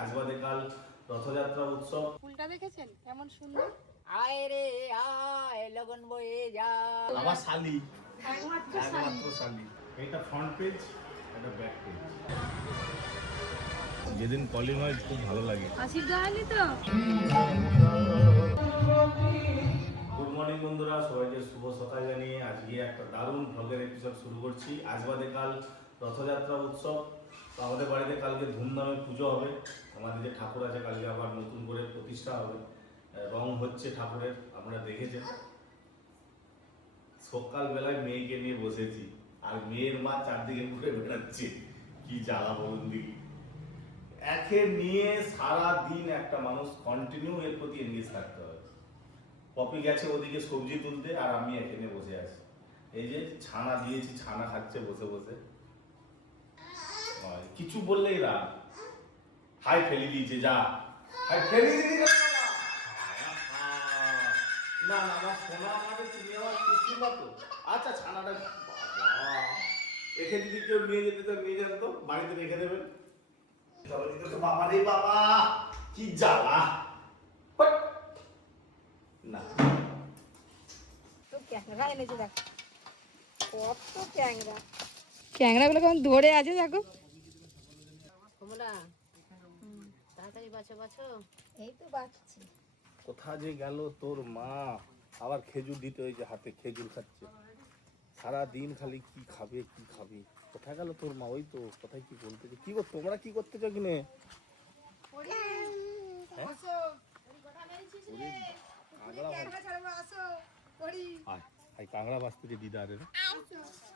আজ বাদে কাল রথযাত্রা উৎসব। ফুলটা দেখেছেন কেমন সুন্দর? আয় রে আয় লগন বয়ে যা। আমার শালি, একমাত্র একমাত্র শালি। এটা ফ্রন্ট পেজ, এটা ব্যাক পেজ। যেদিন কলিং হয় খুব ভালো লাগে। আশীর্বাদ তো। গুড মর্নিং বন্ধুরা, সবাইকে শুভ সকাল জানিয়ে আজকে একটা দারুণ ভ্লগের এপিসোড শুরু করছি। আজ বাদে কাল রথযাত্রা উৎসব। তো আমাদের বাড়িতে কালকে ধুমধামে পুজো হবে। আমাদের যে ঠাকুর আছে কালকে আবার নতুন করে প্রতিষ্ঠা হবে, রং হচ্ছে ঠাকুরের, আপনারা দেখেছেন। সকালবেলায় মেয়েকে নিয়ে বসেছি আর মেয়ের মা চারদিকে ঘুরে বেড়াচ্ছে। কি জ্বালা বলুন দেখি। একে নিয়ে সারা দিন একটা মানুষ কন্টিনিউ এর প্রতি এনগেজ থাকতে হবে। পপি গেছে ওদিকে সবজি তুলতে আর আমি এখানে বসে আছি। এই যে ছানা দিয়েছি, ছানা খাচ্ছে বসে বসে। কিছু বললেই রাগ। হাই ফেলে দিয়েছে, যা হাই ফেলে দিবি না। না না না, সোনা আমাদের চিনি আমার কিছু না তো। আচ্ছা ছানাটা বাবা রেখে যদি কেউ নিয়ে যেতে তো নিয়ে যান, তো বাড়িতে রেখে দেবেন। বাবা রে বাবা, কি জ্বালা। না তো ক্যাংরা এনেছে দেখো, কত ক্যাংরা। ক্যাংরাগুলো কেমন ধরে আছে দেখো। কমলা তাড়াতাড়ি বাছো বাছো। এই তো বাচ্চি। কোথা যে গেল তোর মা? আবার খেজুর দিতে হয়েছে হাতে, খেজুর খাচ্ছে সারা দিন। খালি কি খাবে কি খাবে। কোথায় গেল তোর মা? ওই তো কোথায় কি বলতেছে। কি গো তোমরা কি করতেছো কিনে? কাঁকড়া বাঁচতেছে দিদারে।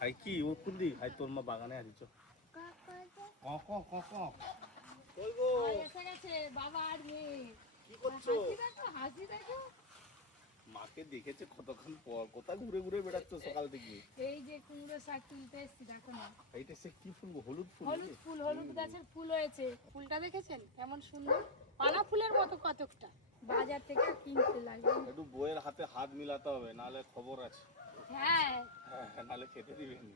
হাই কি ও কুন্দি, হাই তোর মা বাগানে আছিস। বাবা আর মেয়ে কি করছো? হাসি দেখো। মাকে দেখেছে কতক্ষণ পর, কোথায় ঘুরে ঘুরে বেড়াচ্ছ সকাল থেকে। এই যে কুমড়ো শাক তুলতে এসেছি দেখো না। এইটা সে কি ফুল? হলুদ ফুল। হলুদ ফুল, হলুদ গাছের ফুল হয়েছে। ফুলটা দেখেছেন কেমন সুন্দর? পানা ফুলের মতো কতকটা। বাজার থেকে কিনতে লাগে। একটু বইয়ের হাতে হাত মিলাতে হবে, নাহলে খবর আছে। হ্যাঁ নাহলে খেতে দিবেন।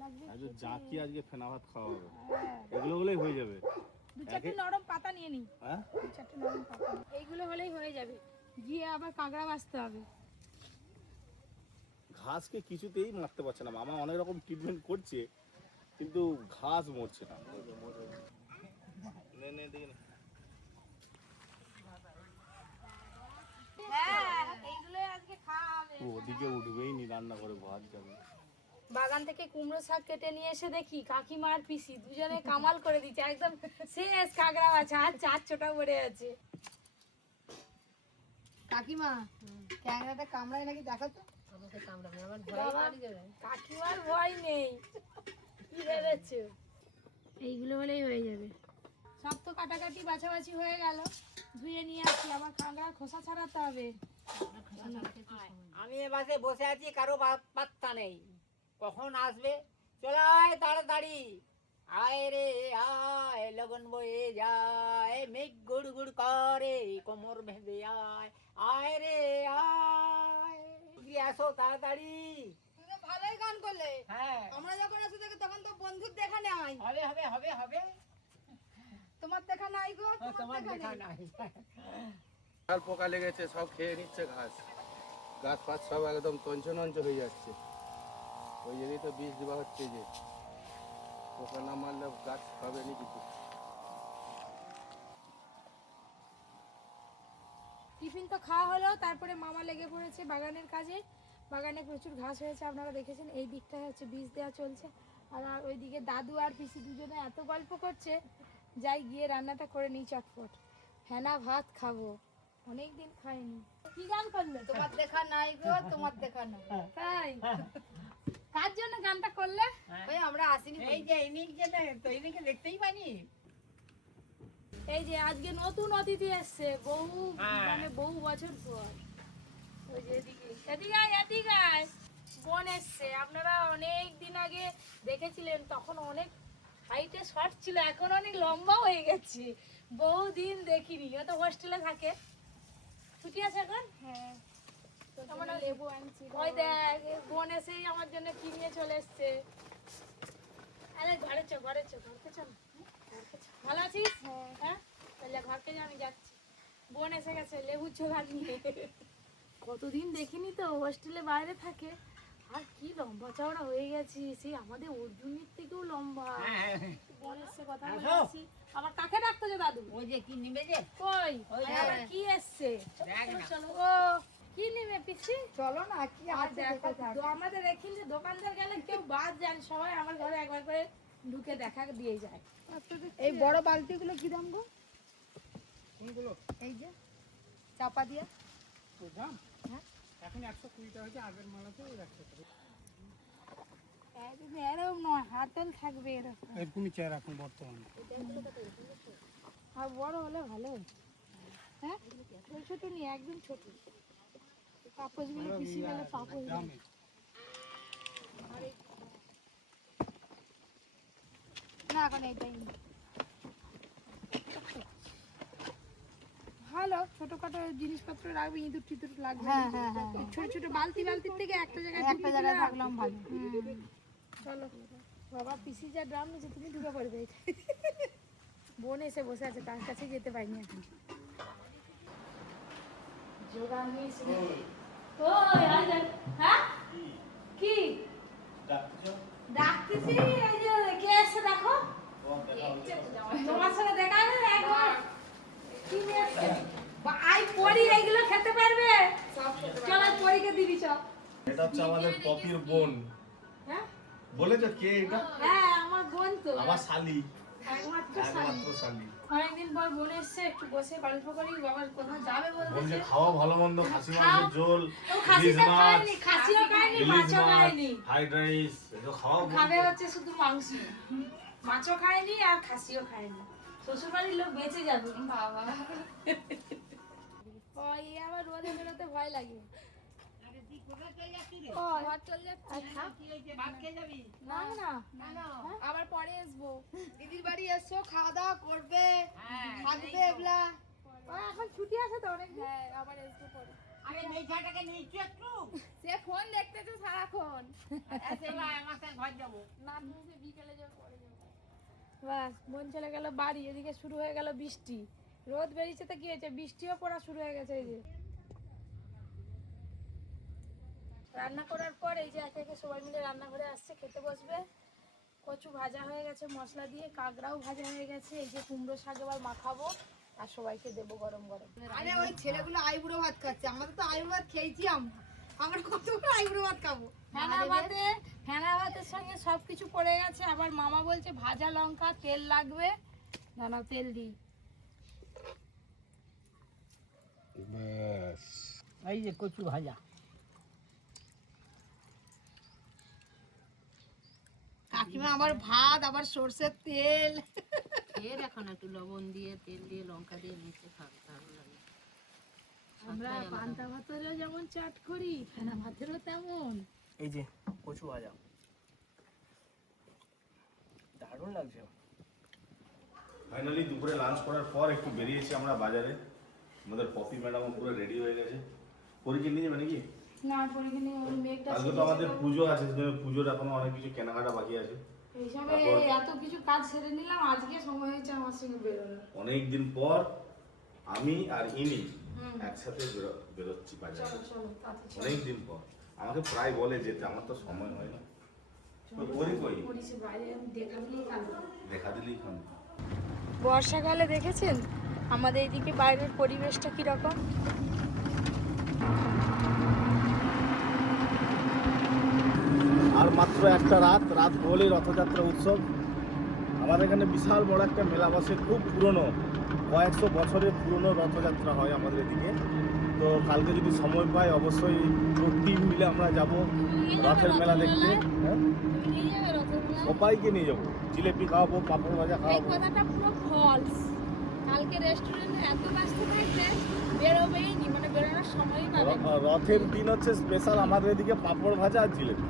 লাগবে। যা কি আজকে ফেনা ভাত খাওয়া হবে, হ্যাঁ। এগুলো হলেই হয়ে যাবে। দু চারটে নরম পাতা নিয়ে নি। হ্যাঁ, দু চারটে নরম পাতা, এইগুলো হলেই হয়ে যাবে। গিয়ে আবার কাঁকড়া বাছতে হবে। ঘাসকে কিছুতেই মারতে পারছে না। মামা অনেক রকম ট্রিটমেন্ট করছে কিন্তু ঘাস মরছে না। নে নে দেখি নে। হ্যাঁ, এইগুলো আজকে খাওয়া হবে। ওদিকে উঠবেই নি, রান্না করে ভাত যাবে। বাগান থেকে কুমড়ো শাক কেটে নিয়ে এসে দেখি কাকিমা আর পিসি দুজনে কামাল করে দিচ্ছে। একদম শেষ কাঁকড়া বাছা, আর চার ছোটা পড়ে আছে। কাকিমা ক্যাংরাটা কামড়ায় নাকি দেখো তো। আমাকে কামড়াবে, আমার ভয় পালিয়ে যাবে। কাকিমার ভয় নেই, কি ভেবেছো? এইগুলো হলেই হয়ে যাবে। সব তো কাটাকাটি বাছাবাছি হয়ে গেল, ধুয়ে নিয়ে আসি। আবার কাঁকড়ার খোসা ছাড়াতে হবে। আমি এ বাসে বসে আছি, কারো পাত্তা নেই। কখন আসবে? চলে আয় তাড়াতাড়ি। আয় রে আয় লগন বয়ে যায়, মেঘ গুড় গুড় করে কোমর ভেঙে আয়। আয় রে আয়, আসো তাড়াতাড়ি। তুমি ভালোই গান করলে। হ্যাঁ, আমরা যখন আসি দেখি তখন তো বন্ধুর দেখা নাই। হবে হবে হবে হবে। তোমার দেখা নাই গো, তোমার দেখা নাই। আর পোকা লেগেছে, সব খেয়ে নিচ্ছে ঘাস। গাছ ফাছ সব একদম তঞ্চনঞ্চ হয়ে যাচ্ছে। ওই জন্যই তো বীজ দেওয়া হচ্ছে, যে পোকা না মারলে গাছ পাবে নি কিছু। টিফিন তো খাওয়া হলো, তারপরে মামা লেগে পড়েছে বাগানের কাজে। বাগানে প্রচুর ঘাস হয়েছে, আপনারা দেখেছেন। এই দিকটায় হচ্ছে বীজ দেওয়া চলছে। আর ওইদিকে দাদু আর পিসি দুজনে এত গল্প করছে, যাই গিয়ে রান্নাটা করে নিই চটপট। ফেনা ভাত খাবো, অনেকদিন খাইনি। কি গান করলে? তোমার দেখা নাই গো, তোমার দেখা নাই। তাই কার জন্য গানটা করলে? ওই আমরা আসিনি। এই যে ইনিকে তো ইনিকে দেখতেই পাইনি। এই যে আজকে নতুন অতিথি এসছে, বহু বছর পর। ওই যে এদিকে আয়, বোন এসছে। আপনারা অনেক দিন আগে দেখেছিলেন, তখন অনেক হাইটে শর্ট ছিল, এখন অনেক লম্বা হয়ে গেছে। বহুদিন দেখিনি। ও তো হোস্টেলে থাকে। ছুটি আছে এখন। হ্যাঁ, আমরা লেবু আনছি। ওই দেখ বোন এসেই আমার জন্য কি নিয়ে চলে এসছে। আরে ঘরে চো, ঘরকে চল। ভালো আছিস? হ্যাঁ, তাহলে ঘরকে যা, আমি যাচ্ছি। বোন এসে গেছে লেবুর জোগাড় নিয়ে। কতদিন দেখিনি তো, হোস্টেলে বাইরে থাকে, আর কি লম্বা চওড়া হয়ে গেছি, সেই আমাদের অর্জুনের থেকেও লম্বা। বোন এসে কথা বলছি। আমার কাকে ডাকতো যে দাদু? ওই যে কি নিবে যে কই? ওই যে। আবার কি এসছে? দেখ না। চলো। ও কি নিবে পিসি? চলো না কি আর আছে দেখো, দেখো যাক। আমাদের এখানে দোকানদার গেলে কেউ বাদ যান, সবাই আমার ঘরে একবার করে ঢুকে দেখা দিয়ে যায়। এই বড় বালতিগুলো কি দাম গো? কোনগুলো এই যে চাপা দিয়া দাম হ্যাঁ? এখন 120 টাকা হয়েছে, আগের মালাতে 100 টাকা। এরকম নয়, হাতল থাকবে এরকম। এরকমই চেয়ার এখন বর্তমানে। আর বড় হলে ভালো। হ্যাঁ, ওই ছোট নিয়ে একদম ছোট। পাপোশগুলো পিসি গেলে পাপোশ দামে না, এখন এইটাই নি। ভালো ছোটখাটো জিনিসপত্র রাখবে, ইঁদুর টিঁদুর লাগবে। হ্যাঁ হ্যাঁ হ্যাঁ ছোট ছোট বালতির থেকে একটা জায়গায় একটা জায়গায় থাকলাম ভালো। চলো বাবা, পিসি যা ড্রাম নিয়েছে তুমি ঢুকে পড়বে। বোন এসে বসে আছে, তার কাছে যেতে পারিনি এখন। জোগাড় নিয়েছি। ওই আই দেখ। হ্যাঁ কি ডাকতেছি? এই যে কে এসে দেখো, তোমার সাথে দেখা হবে একবার। কি নিয়ে এসছে? আই পরি এইগুলো খেতে পারবে? চল আই পরিকে দিবি চল। এটা হচ্ছে আমাদের পপির বোন। হ্যাঁ বলেছো কে এটা? হ্যাঁ, আমার বোন তো, আমার শালি, একমাত্র শালি। একমাত্র শালি। অনেকদিন পর বোন এসছে, একটু বসে গল্প করি। বাবা কোথাও যাবে বোনকে বলতেছে। খাওয়া ভালো মন্দ, খাসি মাংসের ঝোল, ও খাসিটা ইলিশ মাছ, খায়নি, খাসিও খায়নি, ইলিশ মাছও মাছ, খায়নি। ফ্রাইড রাইস, এগুলো খাওয়া খাবে বোনকে। হচ্ছে শুধু মাংস, মাছও খায়নি আর খাসিও খায়নি। শ্বশুর বাড়ির লোক বেঁচে যাবে বাবা। ওই আবার রোদে বেরোতে ভয় লাগে। ও, ঘর চলে যাচ্ছে। না না, আবার পরে আসবো। দিদির বাড়ি এসছো, খাওয়া দাওয়া করবে, থাকবে এগুলা। ও, এখন ছুটি আছে তো অনেক। হ্যাঁ, আবার আসবো পরে। আরে মেয়েটাকে নিচ্ছ একটু সে ফোন দেখতেছে সারাক্ষণ। আমার সাথে ঘর যাবো। না তুমি বিকেলে যাও, পরে যাও। বাস, বোন চলে গেল বাড়ি। এদিকে শুরু হয়ে গেল বৃষ্টি। রোদ বেরিয়েছে তো কি হয়েছে, বৃষ্টিও পড়া শুরু হয়ে গেছে। এই যে রান্না করার পর এই যে একে একে সবাই মিলে রান্নাঘরে আসছে, খেতে বসবে। কচু ভাজা হয়ে গেছে মশলা দিয়ে, কাঁকড়াও ভাজা হয়ে গেছে। এই যে কুমড়ো শাক এবার মাখাবো আর সবাইকে দেবো গরম গরম। আরে ওই ছেলেগুলো আইবুড়ো ভাত খাচ্ছে, আমাদের তো আইবুড়ো ভাত খেয়েছি আমরা কতগুলো আইবুড়ো ভাত খাবো। ফেনা ভাতের সঙ্গে সবকিছু পড়ে গেছে। আবার মামা বলছে ভাজা লঙ্কা তেল লাগবে, দাঁড়াও তেল দিই। ব্যাস এই যে কচু ভাজা। কাকিমা আবার ভাত, আবার সর্ষের তেল। এর এখন একটু লবণ দিয়ে তেল দিয়ে লঙ্কা দিয়ে মেখে খাবে, ভালো লাগে। আমরা পান্তা ভাতেরও যেমন চাট করি, ফেনা ভাতেরও তেমন। এই যে কচু ভাজা দারুণ লাগছে। ফাইনালি দুপুরে লাঞ্চ করার পর একটু বেরিয়েছি আমরা বাজারে। আমাদের পপি ম্যাডামও পুরো রেডি হয়ে গেছে। পরীক্ষা নিয়ে যাবে নাকি? না পরীক্ষা নিয়ে ওই মেঘটা আজকে তো আমাদের পুজো আছে, পুজোর এখনো অনেক কিছু কেনাকাটা বাকি আছে। এই সময় এত কিছু কাজ সেরে নিলাম, আজকে সময় হয়েছে আমার সঙ্গে বেরোনো। অনেকদিন পর আমি আর ইনি একসাথে বেরোচ্ছি বাজারে। চলো চলো তাড়াতাড়ি চলো। অনেকদিন পর আমাকে প্রায় বলে যেতে, আমার তো সময় হয় না। পরিষে বাইরে আমি দেখা দিলেই কাঁদবো। দেখা দিলেই খান। বর্ষাকালে দেখেছেন আমাদের এইদিকে বাইরের পরিবেশটা কিরকম। আর মাত্র একটা রাত হলেই রথযাত্রা উৎসব। আমাদের এখানে বিশাল বড় একটা মেলা বসে, খুব পুরনো, কয়েকশো বছরের পুরনো রথযাত্রা হয় আমাদের এদিকে। তো কালকে যদি সময় পাই অবশ্যই টিম মিলে আমরা যাব রথের মেলা দেখতে। হ্যাঁ, সবাইকে নিয়ে যাবো, জিলেপি খাওয়াবো, পাঁপড় ভাজা এই খাওয়াবো। কথাটা পুরো ফলস। কালকে রেস্টুরেন্টে এত ব্যস্ত থাকবে, বেরোবেই নি, মানে বেরোনোর সময়ই পাবে না। রথের দিন হচ্ছে স্পেশাল আমাদের এদিকে পাঁপড় ভাজা আর জিলেপি,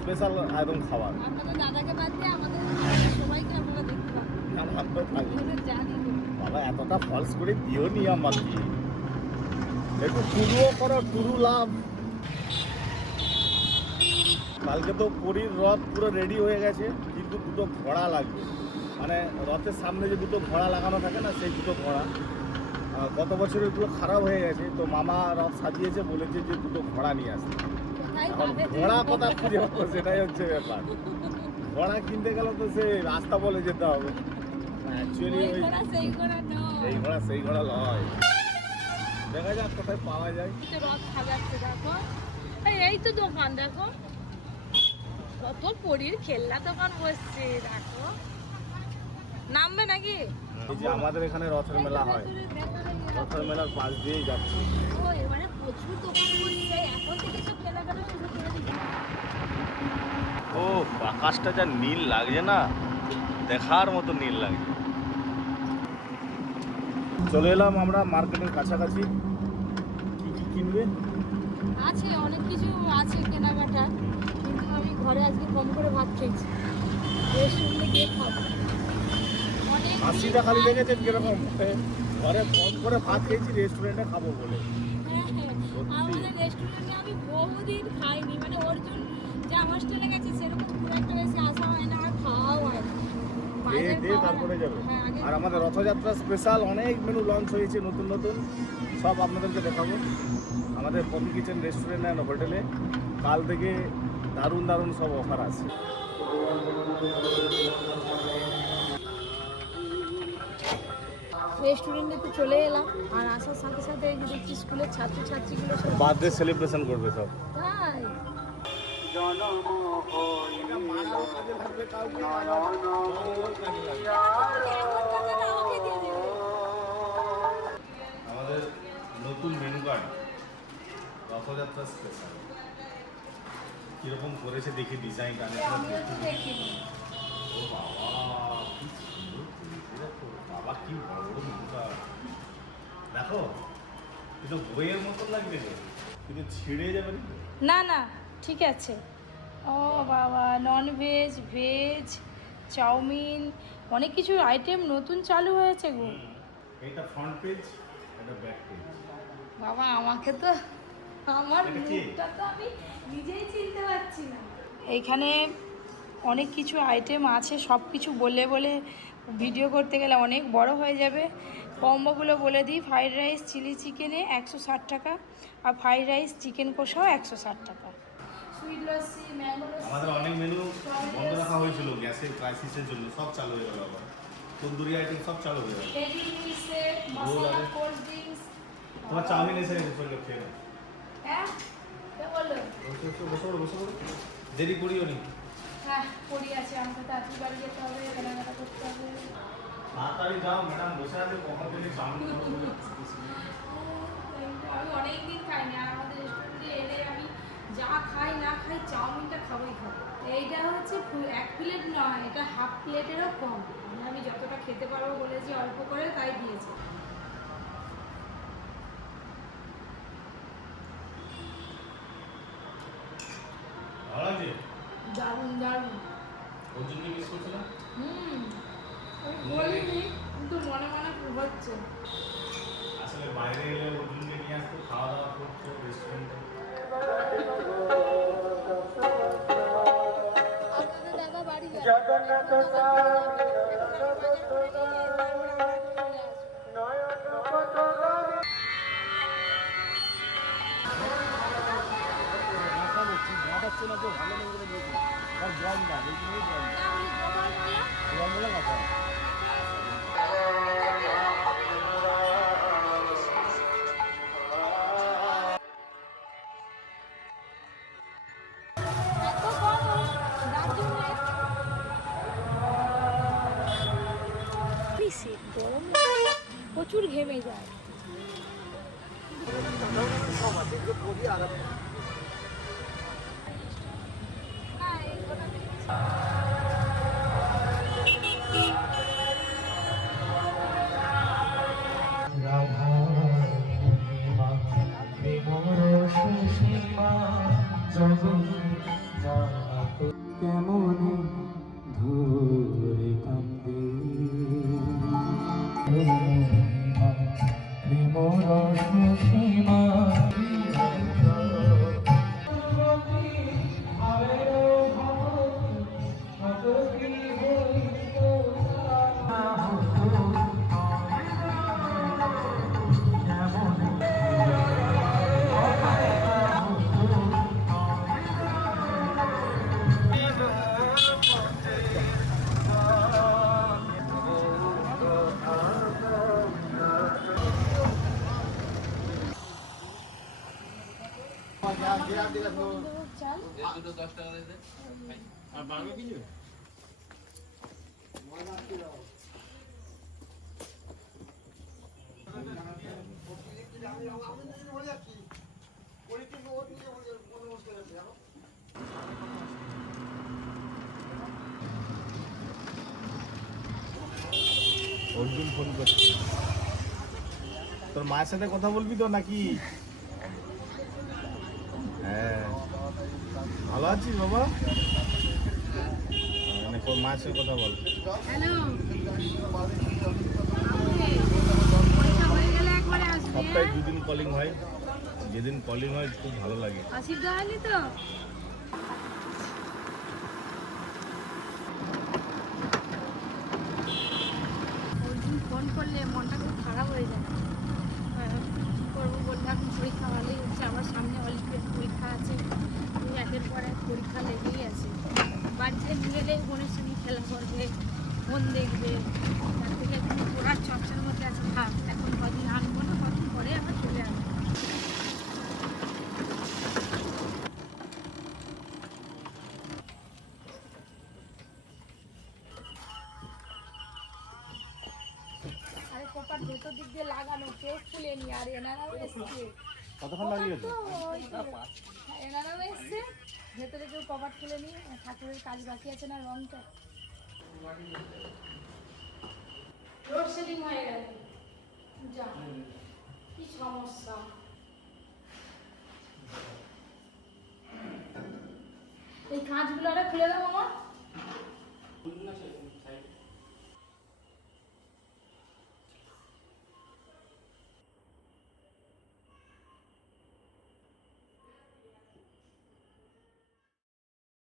স্পেশাল একদম খাবার। আপনাদের দাদাকে বাদ দিয়ে আমাদের সবাইকে আপনারা দেখতে পাবেন। আমার তো থাকবে। আমরা জানি না। বাবা এতটা ফলস করে দিও নি আমাকে, একটু টুরুও করো, টুরু লাভ। কালকে তো পুরীর রথ পুরো রেডি হয়ে গেছে, কিন্তু দুটো ঘোড়া লাগবে। মানে রথের সামনে যে দুটো ঘোড়া লাগানো থাকে না, সেই দুটো ঘোড়া গত বছর এগুলো খারাপ হয়ে গেছে, তো মামা রথ সাজিয়েছে, বলেছে যে দুটো ঘোড়া নিয়ে আসতে। কোথায় এখন পাবে? ঘোড়া কোথা খুঁজে পাবো সেটাই হচ্ছে ব্যাপার। ঘোড়া কিনতে গেলে তো সে রাস্তা বলে যেতে হবে, অ্যাকচুয়ালি ওই ওই ঘোড়া সেই ঘোড়া নয়। এই ঘোড়া সেই ঘোড়া লয়। দেখা যাক কোথায় পাওয়া যায়। এই তো রথ সাজাচ্ছে দেখো। এই তো দোকান দেখো, কত পরীর খেলনা দোকান বসছে দেখো। নামবে নাকি? এই যে আমাদের এখানে রথের মেলা হয়, রথের মেলার পাশ দিয়েই যাচ্ছি। ও এবারে প্রচুর দোকান বসছে, এখন থেকে সব কেনাকাটা শুরু করে দিচ্ছে। ও আকাশটা যা নীল লাগছে না, দেখার মতো নীল লাগছে। চলে এলাম আমরা মার্কেটের কাছাকাছি। কি কি কিনবে? আছে অনেক কিছু আছে কেনাকাটা, কিন্তু আমি ঘরে আজকে কম করে ভাত খেয়েছি, রেস্টুরেন্টে গিয়ে খাবো। অনেক হাসিটা খালি দেখেছেন কিরকম, ঘরে কম করে ভাত খেয়েছি, রেস্টুরেন্টে খাবো বলে। হ্যাঁ, আমাদের রেস্টুরেন্টে আমি বহুদিন খাইনি, মানে অর্জুন যা হোস্টেলে গেছে সেরকম খুব একটা বেশি আসা হয় না, আর খাওয়াও হয় না। বাইরের দিয়ে খাবার- তারপরে যাবে। হ্যাঁ, আগে আর আমাদের রথযাত্রা স্পেশাল অনেক মেনু লঞ্চ হয়েছে নতুন নতুন, সব আপনাদেরকে দেখাবো আমাদের পপি কিচেন রেস্টুরেন্ট অ্যান্ড হোটেলে। কাল থেকে দারুণ দারুণ সব অফার আছে। রেস্টুরেন্টে তো চলে এলাম, আর আসার সাথে সাথে এই যে দেখছি স্কুলের ছাত্রছাত্রীগুলো সব বার্থডে সেলিব্রেশন করবে সব। তাই আমাদের নতুন মেনু কার্ড রথযাত্রা স্পেশাল কিরকম করেছে দেখি ডিজাইনটা। আমিও তো দেখিনি। ও বাবা কি সুন্দর করেছে, দেখো বাবা কি বড় বড় মেনু কার্ড দেখো, কিন্তু বইয়ের মতন লাগবে যে, কিন্তু ছিঁড়ে যাবে না তো? না না ঠিক আছে। ও বাবা, নন ভেজ, ভেজ, চাউমিন, অনেক কিছু আইটেম নতুন চালু হয়েছে গো। এইটা ফ্রন্ট পেজ, এটা ব্যাক পেজ। বাবা আমাকে তো, আমার এটা কি? মুখটা তো আমি নিজেই চিনতে পারছি না। এইখানে অনেক কিছু আইটেম আছে, সব কিছু বলে বলে ভিডিও করতে গেলে অনেক বড় হয়ে যাবে। কম্বোগুলো বলে দিই, ফ্রাইড রাইস চিলি চিকেনে 160 টাকা, আর ফ্রাইড রাইস চিকেন কষাও 160 টাকা। সুইট লস্যি, ম্যাঙ্গো আমাদের লস্যি, অনেক মেনু বন্ধ রাখা হয়েছিল গ্যাসের ক্রাইসিসের জন্য, সব চালু হয়ে গেল আবার। তন্দুরি আইটেম সব চালু হয়ে গেল। রেডি মিক্সের মশলা, কোল্ড ড্রিঙ্কস। তোমার চাউমিন এসে গেছে, চলো খেয়ে নাও। হ্যাঁ কে বললো? বসে পড়ো, বসে পড়ো, দেরি করিও নি। হ্যাঁ পড়ি আছে, আমাকে তাড়াতাড়ি বাড়ি যেতে হবে, কেনাকাটা করতে হবে। তাড়াতাড়ি যাও, ম্যাডাম বসে আছে, কখন থেকে চাউমিন খাবো বলে। আমি অনেকদিন খাইনি, আর আমাদের রেস্টুরেন্টে এলে আমি যা খাই না খাই চাউমিনটা খাবোই খাবো। এইটা হচ্ছে 1 প্লেট নয়, এটা হাফ প্লেটেরও কম। মানে আমি যতটা খেতে পারবো বলেছি অল্প করে, তাই দিয়েছে। ভালো লাগছে? দারুণ দারুণ। ওর জন্য মিস করছিলাম। আমি বলিনি, কিন্তু মনে মনে হচ্ছে। আসলে বাইরে এলে অর্জুনকে নিয়ে আসতো, খাওয়া দাওয়া করতো রেস্টুরেন্টে। আপনাদের দাদা বাড়ি যাবে। গরম প্রচুর ঘেমে যায়। কেমনে ধরে কান্দে প্রেম রস সীমা গোবিন্দভোগ চাল অর্জুন ফোন করছে। তোর মায়ের সাথে কথা বলবি তো নাকি? হ্যাঁ, ভালো আছিস বাবা? মানে তোর মায়ের সাথে কথা বল। হ্যালো পরীক্ষা হয়ে গেলে একবারে আসবি সপ্তাহে 2 দিন কলিং হয়, যেদিন কলিং হয় খুব ভালো লাগে। অসুবিধা হয়নি তো? অর্জুন ফোন করলে মনটা খুব খারাপ হয়ে যায়। কী করবো বললে, এখন পরীক্ষা ভালোই হচ্ছে, আমার সামনে অলিম্পিয়াড পরীক্ষা আছে, এই একের পর এক পরীক্ষা লেগেই আছে। বাড়িতে নিয়ে এলে বোনের সঙ্গে খেলা করবে, ফোন দেখবে, তার থেকে একটু পড়ার চর্চার মধ্যে আছে। থাক, এখন কদিন আনবো না, কদিন পরে আবার চলে আসবো। আরে কোপার ভেতর দিক দিয়ে লাগানো, কেউ খুলেনি, আর এনারাও এসছে। কতক্ষণ লাগিয়েছে? এনারাও এসছে, ভেতরে কেউ কপাট খুলেনি, ঠাকুরের কাজ বাকি আছে না, রংটা লোডশেডিং হয়ে গেল। যা কি সমস্যা। এই কাঁচগুলো আরে খুলে দাও আমার।